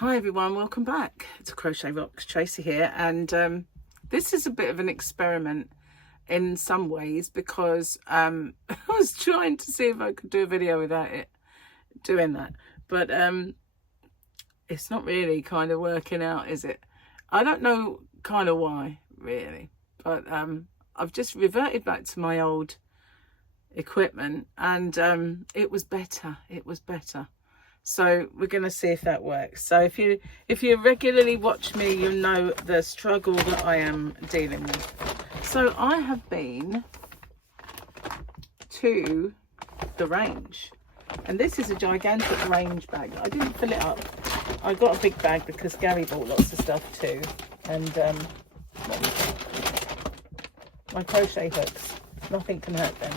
Hi everyone, welcome back to Crochet Rocks. Tracy here, and this is a bit of an experiment in some ways because I was trying to see if I could do a video without it doing that, but it's not really kind of working out, is it? I don't know kind of why really, but I've just reverted back to my old equipment, and it was better. So we're going to see if that works. So if you regularly watch me, you'll know the struggle that I am dealing with. So I have been to the range, and this is a gigantic range bag. I didn't fill it up. I got a big bag because Gary bought lots of stuff too, and my crochet hooks. Nothing can hurt them.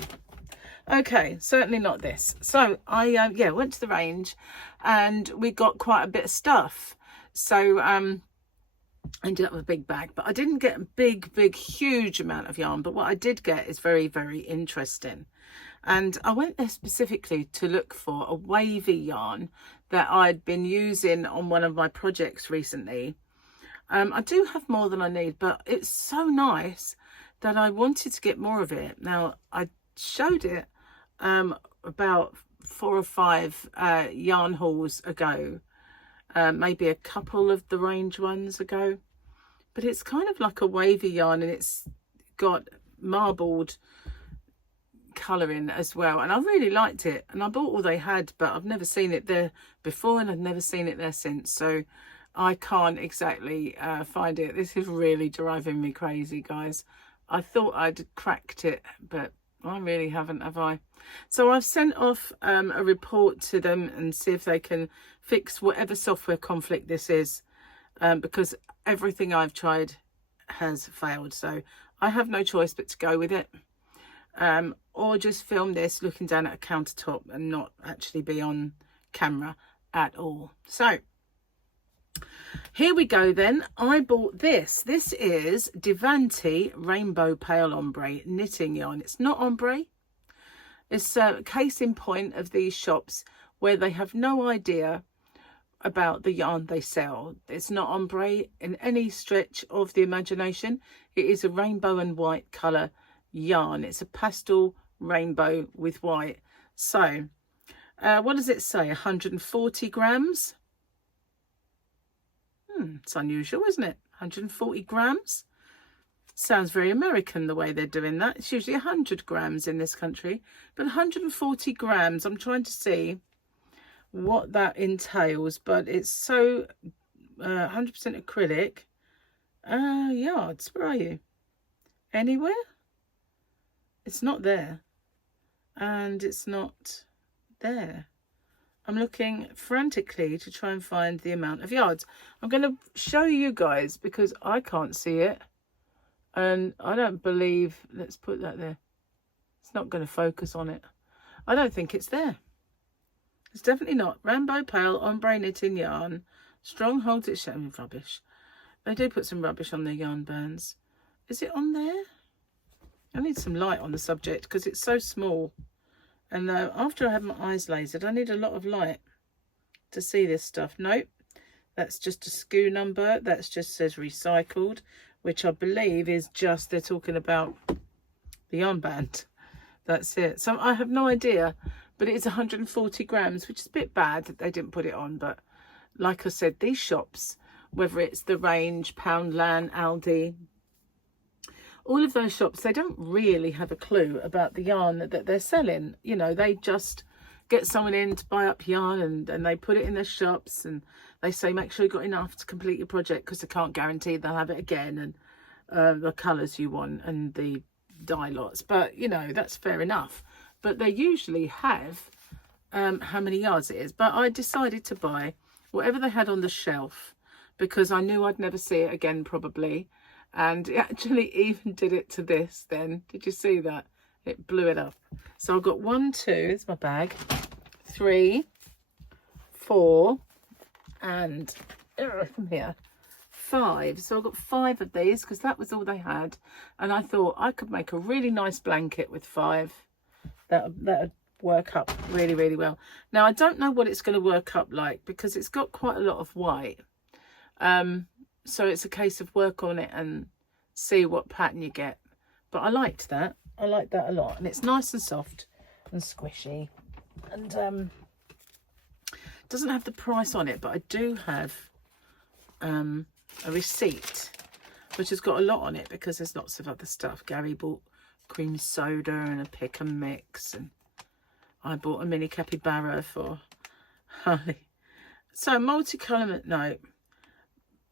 Okay, certainly not this. So I went to the range and we got quite a bit of stuff. So I ended up with a big bag, but I didn't get a big huge amount of yarn. But what I did get is very interesting. And I went there specifically to look for a wavy yarn that I'd been using on one of my projects recently. I do have more than I need, but it's so nice that I wanted to get more of it. Now I showed it about 4 or 5 yarn hauls ago, maybe a couple of the range ones ago, but it's kind of like a wavy yarn, and it's got marbled colouring as well, and I really liked it, and I bought all they had, but I've never seen it there before and I've never seen it there since, so I can't exactly find it. This is really driving me crazy, guys. I thought I'd cracked it, but I really haven't, have I? So I've sent off a report to them and see if they can fix whatever software conflict this is, because everything I've tried has failed. So I have no choice but to go with it, or just film this looking down at a countertop and not actually be on camera at all. So here we go then. I bought this. This is Divanti Rainbow Pale Ombre knitting yarn. It's not ombre. It's a case in point of these shops where they have no idea about the yarn they sell. It's not ombre in any stretch of the imagination. It is a rainbow and white colour yarn. It's a pastel rainbow with white. So what does it say? 140 grams. It's unusual, isn't it? 140 grams. Sounds very American the way they're doing that. It's usually 100 grams in this country, but 140 grams. I'm trying to see what that entails, but it's so 100% acrylic. Yards, where are you? Anywhere? It's not there, and it's not there. I'm looking frantically to try and find the amount of yards. I'm going to show you guys because I can't see it. And I don't believe, let's put that there. It's not going to focus on it. I don't think it's there. It's definitely not. Rainbow Pale Ombre knitting yarn. Strongholds, it's showing rubbish. They do put some rubbish on their yarn bands. Is it on there? I need some light on the subject because it's so small. And after I have my eyes lasered, I need a lot of light to see this stuff. Nope, that's just a SKU number. That just says recycled, which I believe is just, they're talking about the yarn band. That's it. So I have no idea, but it is 140 grams, which is a bit bad that they didn't put it on. But like I said, these shops, whether it's the Range, Poundland, Aldi, all of those shops, they don't really have a clue about the yarn that they're selling. You know, they just get someone in to buy up yarn, and they put it in their shops, and they say make sure you've got enough to complete your project because they can't guarantee they'll have it again, and the colours you want and the dye lots. But, you know, that's fair enough. But they usually have how many yards it is. But I decided to buy whatever they had on the shelf because I knew I'd never see it again probably. And it actually even did it to this then. Did you see that? It blew it up. So I've got 1, 2, it's my bag, 3, 4, and from here, 5. So I've got 5 of these because that was all they had. And I thought I could make a really nice blanket with 5. That would work up really, really well. Now, I don't know what it's going to work up like because it's got quite a lot of white. So it's a case of work on it and see what pattern you get. But I liked that. I liked that a lot. And it's nice and soft and squishy. And doesn't have the price on it, but I do have a receipt, which has got a lot on it because there's lots of other stuff. Gary bought cream soda and a pick and mix, and I bought a mini capybara for Harley. So multicolour, no,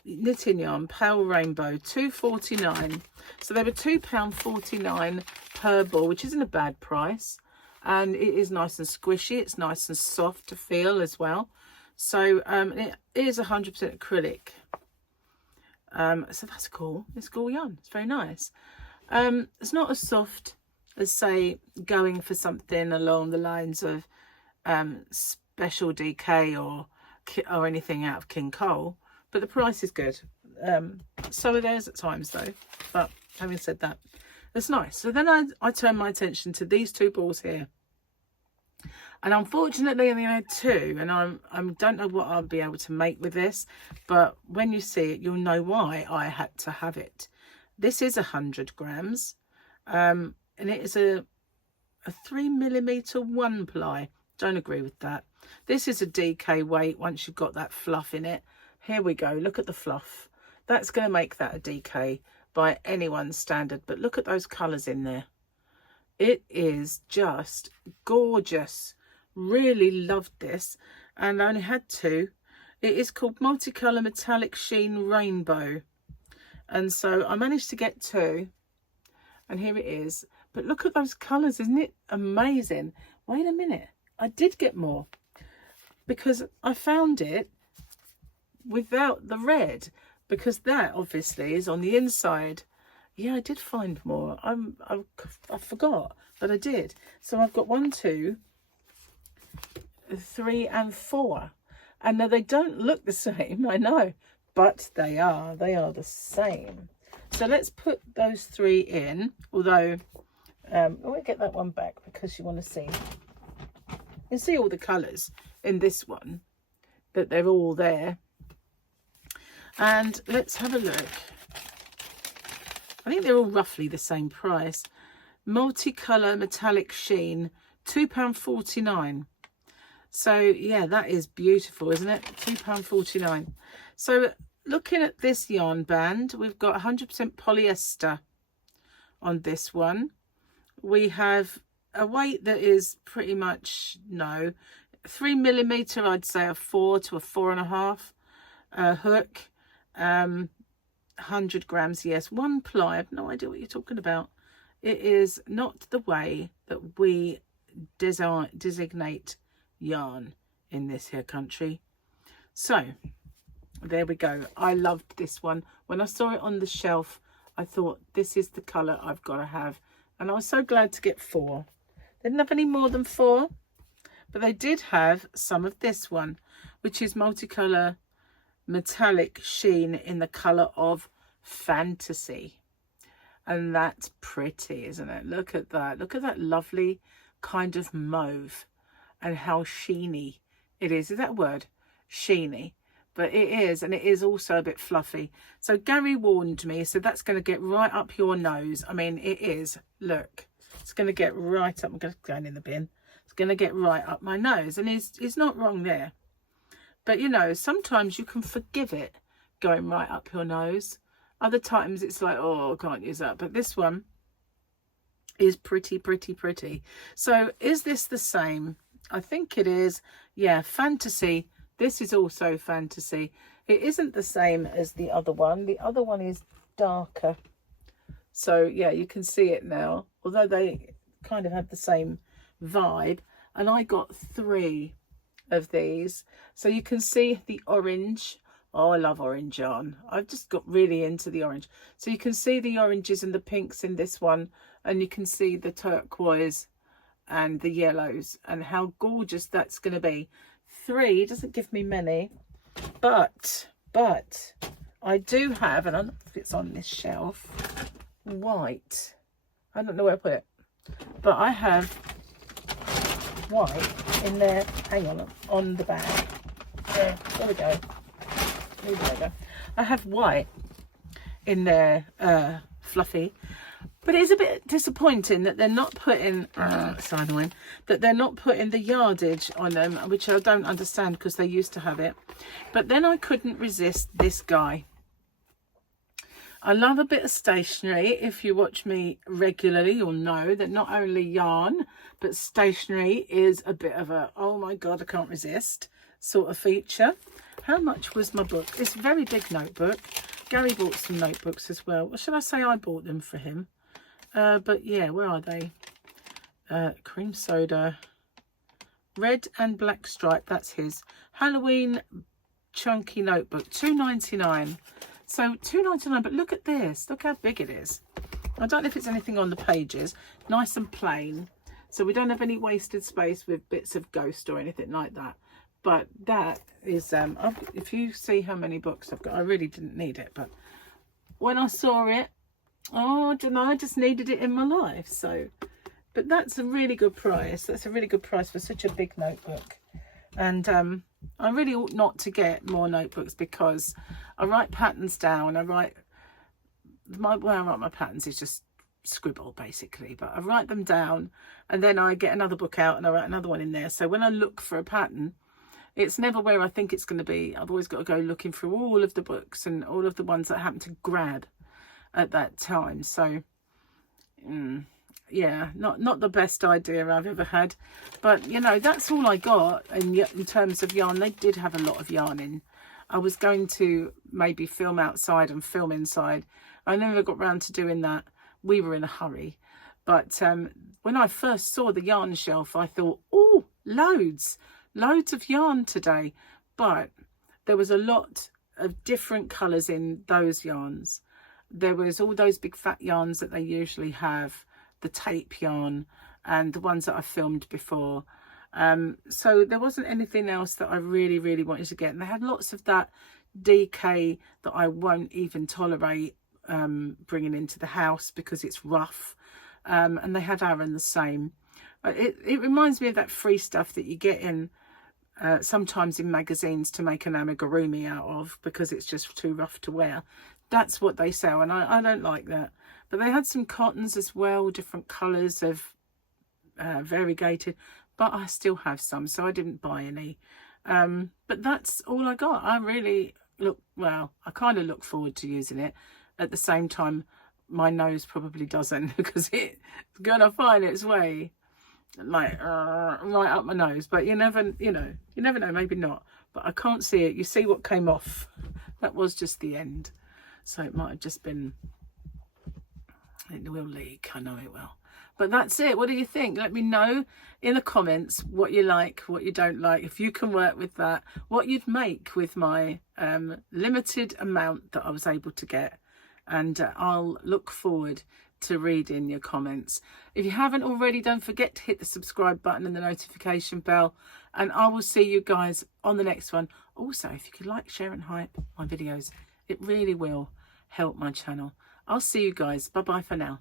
knitting yarn, pale rainbow, £2.49. So they were £2.49 per ball, which isn't a bad price, and it is nice and squishy. It's nice and soft to feel as well. So it is 100% acrylic. So that's cool. It's cool yarn. It's very nice. It's not as soft as, say, going for something along the lines of Special DK or anything out of King Cole, but the price is good. So it is at times though, but having said that, it's nice. So then I turn my attention to these two balls here, and unfortunately I only had two, and I don't know what I'll be able to make with this, but when you see it you'll know why I had to have it. This is 100 grams, and it is a 3mm 1 ply. Don't agree with that. This is a DK weight once you've got that fluff in it. Here we go. Look at the fluff. That's going to make that a DK by anyone's standard. But look at those colours in there. It is just gorgeous. Really loved this. And I only had two. It is called Multicolor Metallic Sheen Rainbow. And so I managed to get two. And here it is. But look at those colours. Isn't it amazing? Wait a minute. I did get more, because I found it without the red, because that obviously is on the inside. Yeah, I did find more. I forgot, but I did. So I've got 1, 2, 3 and 4, and now they don't look the same, I know, but they are the same. So let's put those 3 in, although I won't get that one back because you want to see. You can see all the colours in this one, that they're all there. And let's have a look. I think they're all roughly the same price. Multicolor Metallic Sheen, £2.49. So yeah, that is beautiful, isn't it? £2.49. So looking at this yarn band, we've got 100% polyester on this one. We have a weight that is pretty much, no, 3mm, I'd say a 4 to a 4.5 hook. 100 grams, yes, 1 ply. I have no idea what you're talking about. It is not the way that we designate yarn in this here country. So there we go. I loved this one. When I saw it on the shelf, I thought this is the colour I've got to have, and I was so glad to get 4. They didn't have any more than 4, but they did have some of this one, which is Multicolor Metallic Sheen in the colour of Fantasy. And that's pretty, isn't it? Look at that. Look at that lovely kind of mauve and how sheeny it is. Is that a word? Sheeny. But it is, and it is also a bit fluffy. So Gary warned me, so that's going to get right up your nose. I mean, it is. Look. It's going to get right up. I'm going to go in the bin. It's going to get right up my nose. And he's not wrong there. But, you know, sometimes you can forgive it going right up your nose. Other times it's like, oh, I can't use that. But this one is pretty, pretty, pretty. So is this the same? I think it is. Yeah, Fantasy. This is also Fantasy. It isn't the same as the other one. The other one is darker. So, yeah, you can see it now. Although they kind of have the same vibe. And I got 3 of these. So you can see the orange. Oh, I love orange yarn. I've just got really into the orange. So you can see the oranges and the pinks in this one. And you can see the turquoise and the yellows. And how gorgeous that's going to be. 3 doesn't give me many. But I do have, and I don't know if it's on this shelf, white. I don't know where I put it. But I have white in there. Hang on the bag. There we go. Move it over. I have white in there, fluffy. But it is a bit disappointing that they're not putting, so annoying, that they're not putting the yardage on them, which I don't understand because they used to have it. But then I couldn't resist this guy. I love a bit of stationery. If you watch me regularly, you'll know that not only yarn, but stationery is a bit of a, oh my God, I can't resist sort of feature. How much was my book? It's a very big notebook. Gary bought some notebooks as well. Or should I say I bought them for him? But yeah, where are they? Cream soda. Red and black stripe, that's his. Halloween chunky notebook, $2.99. So $2.99, but look at this. Look how big it is. I don't know if it's anything on the pages. Nice and plain. So we don't have any wasted space with bits of ghost or anything like that. But that is, if you see how many books I've got, I really didn't need it. But when I saw it, oh, I don't know, I just needed it in my life. So, but that's a really good price. That's a really good price for such a big notebook. And I really ought not to get more notebooks because I write patterns down. I write, my way I write my patterns is just Scribble basically, but I write them down and then I get another book out and I write another one in there. So when I look for a pattern, it's never where I think it's going to be. I've always got to go looking through all of the books and all of the ones that I happen to grab at that time. So yeah, not the best idea I've ever had, but you know, that's all I got. And yet in terms of yarn, they did have a lot of yarn in. I was going to maybe film outside and film inside. I never got round to doing that. We were in a hurry. But when I first saw the yarn shelf, I thought, oh, loads of yarn today. But there was a lot of different colours in those yarns. There was all those big fat yarns that they usually have, the tape yarn and the ones that I filmed before. So there wasn't anything else that I really wanted to get. And they had lots of that DK that I won't even tolerate bringing into the house because it's rough. And they had Aaron the same. It reminds me of that free stuff that you get in sometimes in magazines to make an amigurumi out of because it's just too rough to wear. That's what they sell, and I don't like that. But they had some cottons as well, different colours of variegated, but I still have some, so I didn't buy any. But that's all I got. I really I kind of look forward to using it. At the same time, my nose probably doesn't because it's gonna find its way like right up my nose. But you never know, maybe not. But I can't see it. You see what came off? That was just the end. So it might have just been, it will leak, I know it will. But that's it. What do you think? Let me know in the comments what you like, what you don't like, if you can work with that, what you'd make with my limited amount that I was able to get. And I'll look forward to reading your comments. If you haven't already, don't forget to hit the subscribe button and the notification bell. And I will see you guys on the next one. Also, if you could like, share and hype my videos, it really will help my channel. I'll see you guys. Bye bye for now.